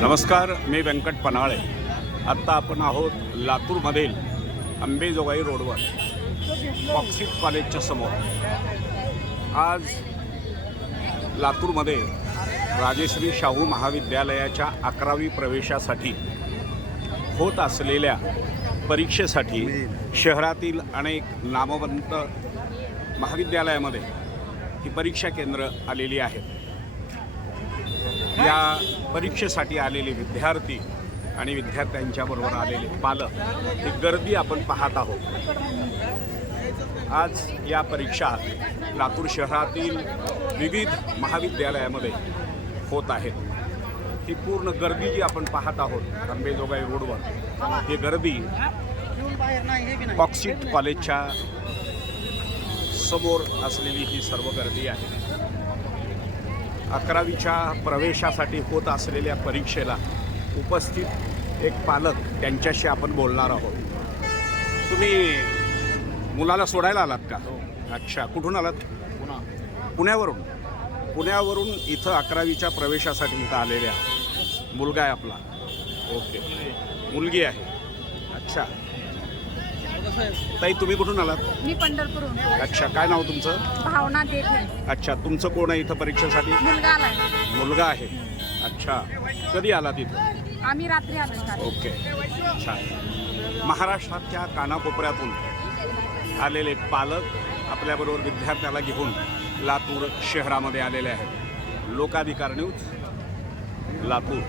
नमस्कार मी व्यंकट पन्हाळे. आत्ता आपण आहोत लातूरमधील अंबेजोगाई रोडवर ऑक्सिट कॉलेजच्या समोर. आज लातूरमध्ये राजेश्री शाहू महाविद्यालयाच्या अकरावी प्रवेशासाठी होत असलेल्या परीक्षेसाठी शहरातील अनेक नामवंत महाविद्यालयामध्ये ही परीक्षा केंद्र आलेली आहेत. या परीक्षेसाठी आलेले विद्यार्थी आणि विद्यार्थ्यांच्याबरोबर आलेले पालक ही गर्दी आपण पाहत आहोत. आज या परीक्षा लातूर शहरातील विविध महाविद्यालयामध्ये होत आहेत. ही पूर्ण गर्दी जी आपण पाहत आहोत अंबेजोगाई रोडवर ही गर्दी ऑक्सिट कॉलेजच्या समोर असलेली ही सर्व गर्दी आहे. अकरावीच्या प्रवेशासाठी होत असलेल्या परीक्षेला उपस्थित एक पालक त्यांच्याशी आपण बोलणार आहोत. तुम्ही मुलाला सोडायला आलात का? अच्छा कुठून आलात? पुण्यावरून. पुण्यावरून इथं अकरावीच्या प्रवेशासाठी इथं आलेले आहात मुलगा आहे आपला. ओके. मुलगी आहे. अच्छा. ताई तुम्ही कुठून आलात? मी पंढरपूरहून. अच्छा काय नाव तुमचं? भावना देते अच्छा तुमचं कोण आहे इथं परीक्षेसाठी? मुलगा आलाय. मुलगा आहे. अच्छा कधी आला तिथं आम्ही रात्री आलो काल. ओके छान. महाराष्ट्राच्या कानाकोपऱ्यातून आलेले पालक आपल्याबरोबर विद्यार्थ्याला घेऊन लातूर शहरामध्ये आलेले आहेत. लोकाधिकार न्यूज लातूर.